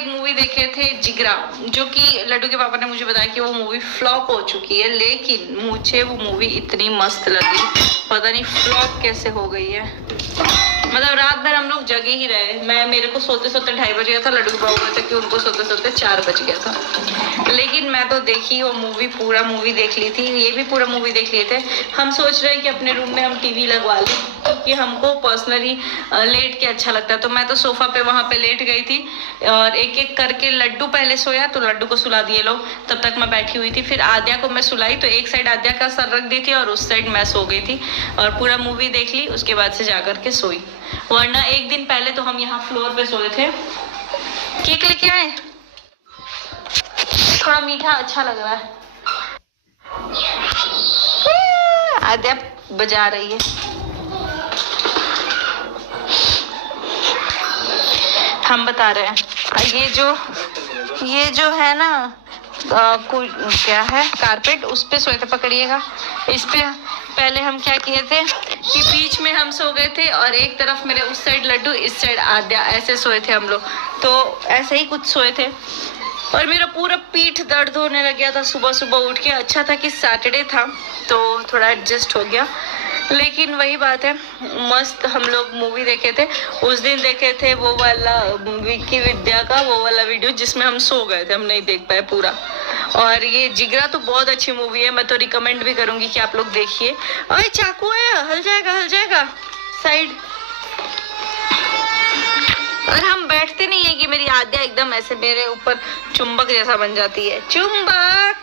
एक मूवी देखे थे जिगरा, जो कि लड्डू के पापा ने मुझे बताया कि वो मूवी फ्लॉप हो चुकी है, लेकिन मुझे वो मूवी इतनी मस्त लगी, पता नहीं फ्लॉप कैसे हो गई है। मतलब रात भर हम लोग जगे ही रहे। मेरे को सोते सोते 2:30 बज गया था, लड्डू के पापा बोलते कि उनको सोते सोते 4 बज गया था। लेकिन मैं तो देखी वो मूवी, पूरा मूवी देख ली थी, ये भी पूरा मूवी देख लिए थे। हम सोच रहे हैं कि अपने रूम में हम टीवी लगवा लें, क्योंकि हमको पर्सनली लेट के अच्छा लगता है। तो मैं तो सोफा पे वहां पे लेट गई थी और एक एक करके लड्डू पहले सोया तो लड्डू को सुला दिए लोग, तब तक मैं बैठी हुई थी। फिर आद्या को मैं सुलाई तो एक साइड आद्या का सर रख दी थी और उस साइड मैं सो गई थी और पूरा मूवी देख ली। उसके बाद से जाकर के सोई, वरना एक दिन पहले तो हम यहाँ फ्लोर पे सोए थे। केक लेके आए, थोड़ा मीठा अच्छा लग रहा है। आद्या बजा रही है। हम बता रहे हैं ये जो है ना क्या है कारपेट, उस पे सोए थे, पकड़िएगा। इस पे पहले हम क्या किए थे कि बीच में हम सो गए थे और एक तरफ मेरे उस साइड लड्डू, इस साइड आद्या, ऐसे सोए थे हम लोग। तो ऐसे ही कुछ सोए थे और मेरा पूरा पीठ दर्द होने लग गया था सुबह सुबह उठ के। अच्छा था कि सैटरडे था तो थोड़ा एडजस्ट हो गया, लेकिन वही बात है, मस्त हम लोग मूवी देखे थे। उस दिन देखे थे वो वाला विक्की विद्या का वो वाला वीडियो जिसमें हम सो गए थे, हम नहीं देख पाए पूरा। और ये जिगरा तो बहुत अच्छी मूवी है, मैं तो रिकमेंड भी करूंगी कि आप लोग देखिए। अरे चाकू है, हल जाएगा साइड। और हम बैठते नहीं है कि मेरी आद्या एकदम ऐसे मेरे ऊपर चुंबक जैसा बन जाती है। चुंबक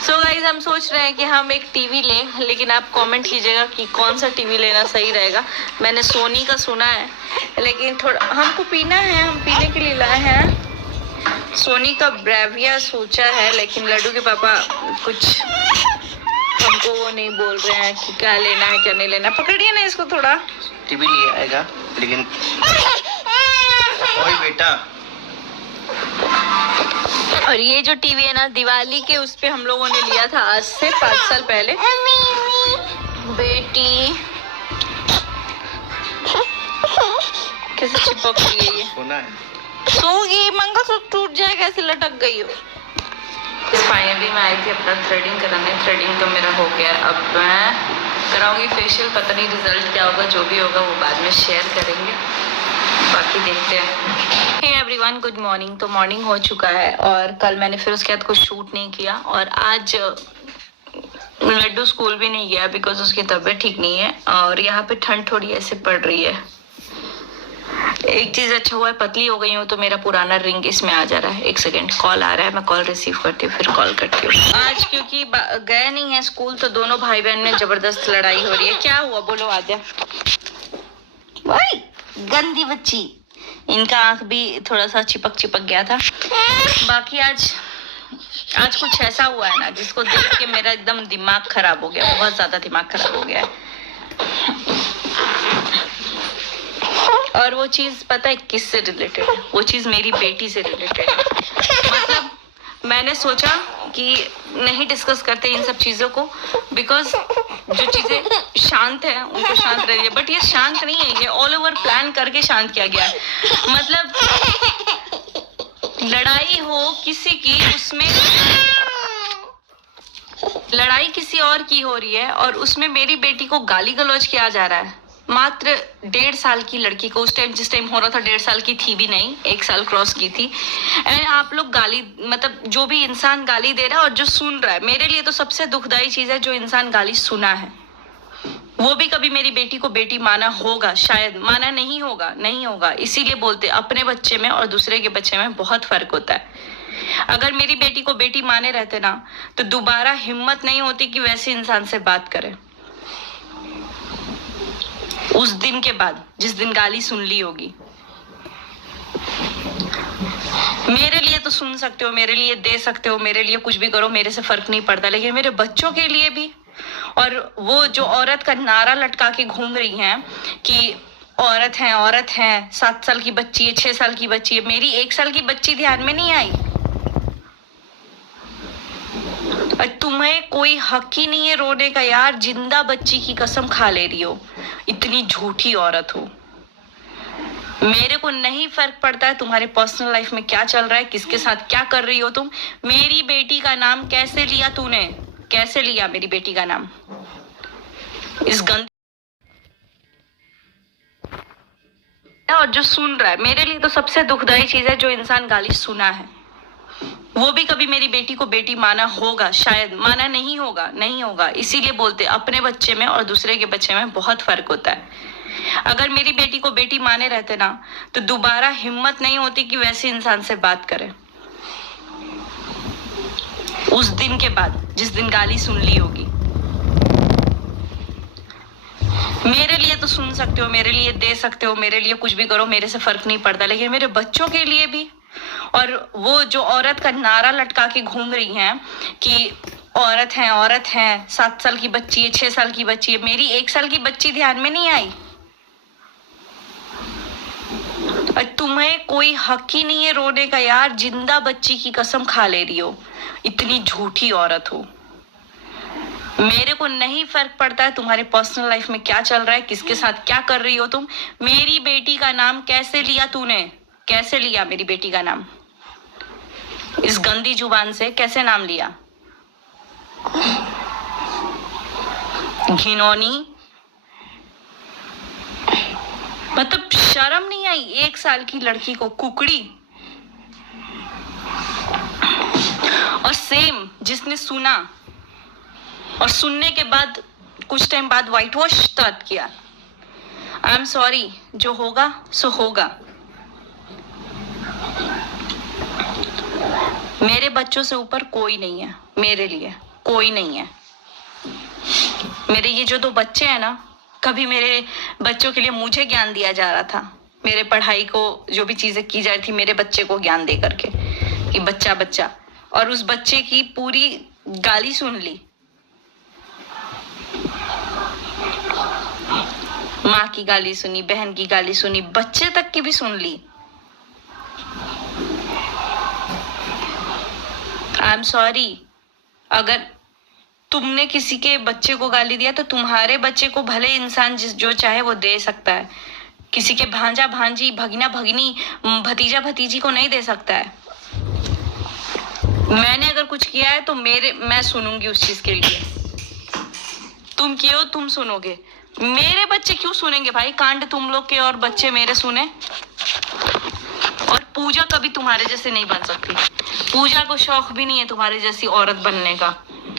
सो गाइस, हम सोच रहे हैं कि हम एक टीवी लें, लेकिन आप कमेंट कीजिएगा कि कौन सा टीवी लेना सही रहेगा। मैंने सोनी का सुना है, लेकिन थोड़ा हमको पीना है, हम पीने के लिए लाए हैं। सोनी का ब्रेविया सोचा है, लेकिन लड्डू के पापा कुछ हमको वो नहीं बोल रहे हैं कि क्या लेना है क्या नहीं लेना। पकड़िए ना इसको, थोड़ा टीवी ले आएगा, लेकिन ओए बेटा। और ये जो टीवी है ना, दिवाली के उस पे हम लोगों ने लिया था आज से 5 साल पहले। बेटी कैसे चिपक गई है, सोना है, सोगी, मंगलसूत्र टूट जाएगा, ऐसे लटक गई हो। फाइनली मैं आई थी अपना थ्रेडिंग कराने, थ्रेडिंग तो मेरा हो गया। अब मैं कराऊंगी फेशियल, पता नहीं रिजल्ट क्या होगा, जो भी होगा वो बाद में शेयर करेंगे, बाकी देखते हैं। Hey everyone, good morning. तो मॉर्निंग हो चुका है और कल मैंने फिर उसके बाद कुछ शूट नहीं किया और आज लड्डू स्कूल भी नहीं गया बिकॉज उसकी तबीयत ठीक नहीं है और यहाँ पे ठंड थोड़ी ऐसे पड़ रही है। एक चीज अच्छा हुआ है, पतली हो गई हूँ तो मेरा पुराना रिंग इसमें आ जा रहा है। 1 सेकेंड, कॉल आ रहा है, मैं कॉल रिसीव करती हूँ फिर कॉल करती हूँ। आज क्योंकि गए नहीं है स्कूल तो दोनों भाई बहन में जबरदस्त लड़ाई हो रही है। क्या हुआ बोलो आद्या? भाई गंदी बच्ची, इनका आंख भी थोड़ा सा चिपक गया था। बाकी आज कुछ ऐसा हुआ है ना जिसको देख के मेरा एकदम दिमाग खराब हो गया, बहुत ज्यादा दिमाग खराब हो गया है। और वो चीज पता है किससे रिलेटेड है? वो चीज मेरी बेटी से रिलेटेड है। मतलब मैंने सोचा कि नहीं डिस्कस करते इन सब चीजों को, बिकॉज जो चीजें शांत है उनको शांत रहिए, बट ये शांत नहीं है, ये ऑल ओवर प्लान करके शांत किया गया है। मतलब लड़ाई हो किसी की, उसमें लड़ाई किसी और की हो रही है और उसमें मेरी बेटी को गाली गलौज किया जा रहा है। मात्र 1.5 साल की लड़की को, उस टाइम जिस टाइम हो रहा था 1.5 साल की थी भी नहीं, 1 साल क्रॉस की थी। एंड आप लोग गाली, मतलब जो भी इंसान गाली दे रहा है और जो सुन रहा है, मेरे लिए तो सबसे दुखदाई चीज है जो इंसान गाली सुना है, वो भी कभी मेरी बेटी को बेटी माना होगा, शायद माना नहीं होगा। इसीलिए बोलते अपने बच्चे में और दूसरे के बच्चे में बहुत फर्क होता है। अगर मेरी बेटी को बेटी माने रहते ना तो दोबारा हिम्मत नहीं होती कि वैसे इंसान से बात करें। उस दिन के बाद जिस दिन गाली सुन ली होगी, मेरे लिए तो सुन सकते हो, मेरे लिए दे सकते हो, मेरे लिए कुछ भी करो, मेरे से फर्क नहीं पड़ता, लेकिन मेरे बच्चों के लिए भी। और वो जो औरत का नारा लटका के घूम रही हैं कि औरत है, 7 साल की बच्ची है, 6 साल की बच्ची है, मेरी 1 साल की बच्ची ध्यान में नहीं आई। तुम्हें कोई हक ही नहीं है रोने का यार, जिंदा बच्ची की कसम खा ले रही हो, इतनी झूठी औरत हो। मेरे को नहीं फर्क पड़ता है तुम्हारे पर्सनल लाइफ में क्या चल रहा है, किसके साथ क्या कर रही हो तुम। मेरी बेटी का नाम कैसे लिया तूने, कैसे लिया मेरी बेटी का नाम इस गंदी। और जो सुन रहा है, मेरे लिए तो सबसे दुखदाई चीज है जो इंसान गाली सुना है, वो भी कभी मेरी बेटी को बेटी माना होगा, शायद माना नहीं होगा, नहीं होगा। इसीलिए बोलते अपने बच्चे में और दूसरे के बच्चे में बहुत फर्क होता है। अगर मेरी बेटी को बेटी माने रहते ना तो दोबारा हिम्मत नहीं होती कि वैसे इंसान से बात करें। उस दिन के बाद जिस दिन गाली सुन ली होगी। मेरे लिए तो सुन सकते हो, मेरे लिए दे सकते हो, मेरे लिए कुछ भी करो, मेरे से फर्क नहीं पड़ता, लेकिन मेरे बच्चों के लिए भी। और वो जो औरत का नारा लटका के घूम रही हैं कि औरत है, 7 साल की बच्ची है, 6 साल की बच्ची है, मेरी 1 साल की बच्ची ध्यान में नहीं आई। और तुम्हें कोई हक ही नहीं है रोने का यार, जिंदा बच्ची की कसम खा ले रही हो, इतनी झूठी औरत हो। मेरे को नहीं फर्क पड़ता है तुम्हारे पर्सनल लाइफ में क्या चल रहा है, किसके साथ क्या कर रही हो तुम। मेरी बेटी का नाम कैसे लिया तूने, कैसे लिया मेरी बेटी का नाम इस गंदी जुबान से, कैसे नाम लिया। घिनौनी, मतलब शर्म नहीं आई 1 साल की लड़की को कुकड़ी। और सेम जिसने सुना और सुनने के बाद कुछ टाइम बाद व्हाइट वॉश स्टार्ट किया। आई एम सॉरी, जो होगा सो होगा। मेरे बच्चों से ऊपर कोई नहीं है, मेरे लिए कोई नहीं है। मेरे ये जो 2 बच्चे हैं ना, कभी मेरे बच्चों के लिए मुझे ज्ञान दिया जा रहा था, मेरे पढ़ाई को जो भी चीजें की जा रही थी मेरे बच्चे को ज्ञान दे करके कि बच्चा बच्चा, और उस बच्चे की पूरी गाली सुन ली। माँ की गाली सुनी, बहन की गाली सुनी, बच्चे तक की भी सुन ली। आई एम सॉरी, अगर तुमने किसी के बच्चे को गाली दिया तो तुम्हारे बच्चे को भले इंसान जो चाहे वो दे सकता है, किसी के भांजा भांजी, भगीना भगनी, भतीजा भतीजी को नहीं दे सकता है। मैंने अगर कुछ किया है तो मैं सुनूंगी उस चीज के लिए। तुम किए हो, तुम सुनोगे। मेरे बच्चे क्यों सुनेंगे भाई, कांड तुम लोग के और बच्चे मेरे सुने। और पूजा कभी तुम्हारे जैसे नहीं बन सकती। पूजा को शौक भी नहीं है तुम्हारे जैसी औरत बनने का,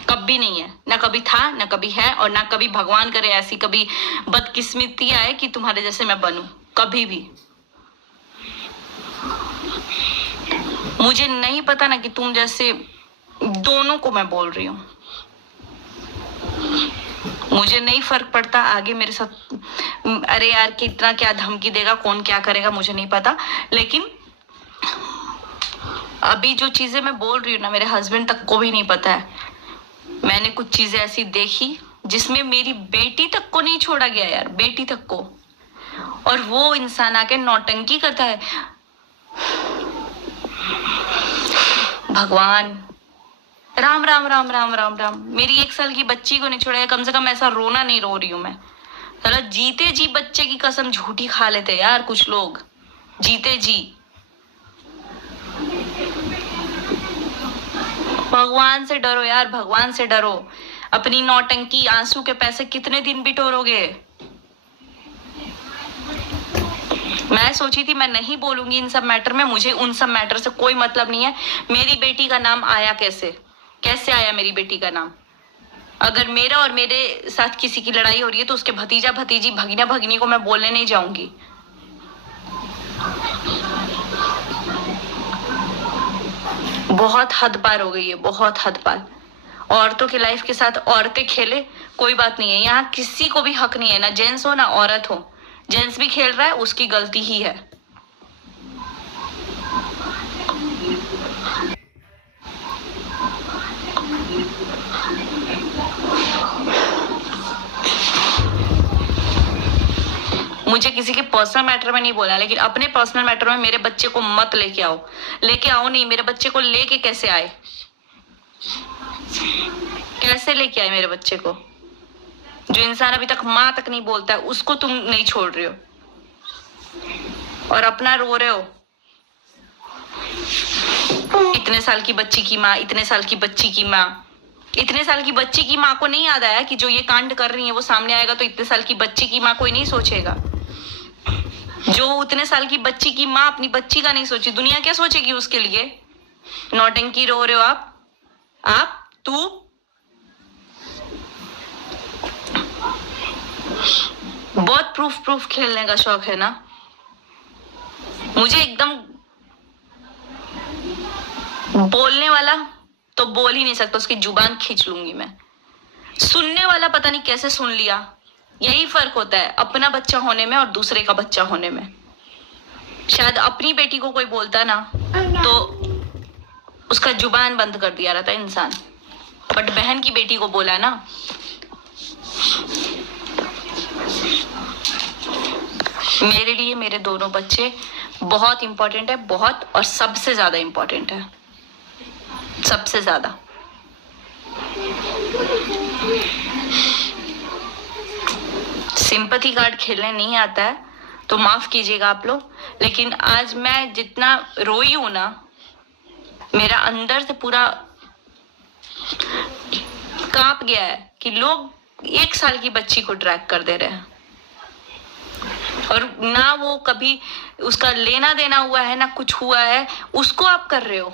कभी नहीं है, ना कभी था, ना कभी है, और ना कभी भगवान करे ऐसी कभी बदकिस्मती आए कि तुम्हारे जैसे मैं बनूं, कभी भी। मुझे नहीं पता ना कि तुम जैसे, दोनों को मैं बोल रही हूँ, मुझे नहीं फर्क पड़ता आगे मेरे साथ अरे यार कितना क्या धमकी देगा, कौन क्या करेगा, मुझे नहीं पता। लेकिन अभी जो चीजें मैं बोल रही हूँ ना, मेरे हस्बैंड तक को भी नहीं पता है। मैंने कुछ चीजें ऐसी देखी जिसमें मेरी बेटी तक को नहीं छोड़ा गया यार, बेटी तक को, और वो इंसान आके नौटंकी करता है। भगवान, राम राम राम राम राम राम। मेरी 1 साल की बच्ची को नहीं छोड़ा है, कम से कम ऐसा रोना नहीं रो रही हूं मैं। साला जीते जी बच्चे की कसम झूठी खा लेते यार कुछ लोग, जीते जी। भगवान से डरो यार, भगवान से डरो। अपनी नौटंकी, आंसू के पैसे कितने दिन बिटोरोगे। मैं सोची थी मैं नहीं बोलूंगी इन सब मैटर में, मुझे उन सब मैटर से कोई मतलब नहीं है। मेरी बेटी का नाम आया कैसे आया मेरी बेटी का नाम। अगर मेरा और मेरे साथ किसी की लड़ाई हो रही है तो उसके भतीजा भतीजी, भगीना भगनी को मैं बोलने नहीं जाऊंगी। बहुत हद पार हो गई है, बहुत हद पार। औरतों की लाइफ के साथ औरतें खेले, कोई बात नहीं है। यहाँ किसी को भी हक नहीं है, ना जेंट्स हो ना औरत हो। जेंट्स भी खेल रहा है, उसकी गलती ही है। मुझे किसी के पर्सनल मैटर में नहीं बोला, लेकिन अपने पर्सनल मैटर में मेरे बच्चे को मत लेके आओ। लेके आओ नहीं, मेरे बच्चे को लेके कैसे आए, कैसे लेके आए मेरे बच्चे को। जो इंसान अभी तक माँ तक नहीं बोलता है उसको तुम नहीं छोड़ रहे हो। और अपना रो रहे हो। इतने साल की बच्ची की माँ, इतने साल की बच्ची की माँ, इतने साल की बच्ची की माँ को नहीं याद आया कि जो ये कांड कर रही है वो सामने आएगा तो इतने साल की बच्ची की माँ कोई नहीं सोचेगा। जो उतने साल की बच्ची की माँ अपनी बच्ची का नहीं सोची, दुनिया क्या सोचेगी उसके लिए? नौटंकी रो रहे हो आप तू। बहुत प्रूफ खेलने का शौक है ना मुझे, एकदम बोलने वाला तो बोल ही नहीं सकता, उसकी जुबान खींच लूंगी मैं। सुनने वाला पता नहीं कैसे सुन लिया। यही फर्क होता है अपना बच्चा होने में और दूसरे का बच्चा होने में। शायद अपनी बेटी को कोई बोलता ना तो उसका जुबान बंद कर दिया रहता इंसान, बट बहन की बेटी को बोला ना। मेरे लिए मेरे दोनों बच्चे बहुत इंपॉर्टेंट है, बहुत, और सबसे ज्यादा इंपॉर्टेंट है, सबसे ज्यादा। सिंपैथी कार्ड खेलने नहीं आता है तो माफ कीजिएगा आप लोग, लेकिन आज मैं जितना रोई हूं ना, मेरा अंदर से पूरा कांप गया है कि लोग 1 साल की बच्ची को ड्रैग कर दे रहे हैं और ना वो कभी उसका लेना देना हुआ है ना कुछ हुआ है, उसको आप कर रहे हो।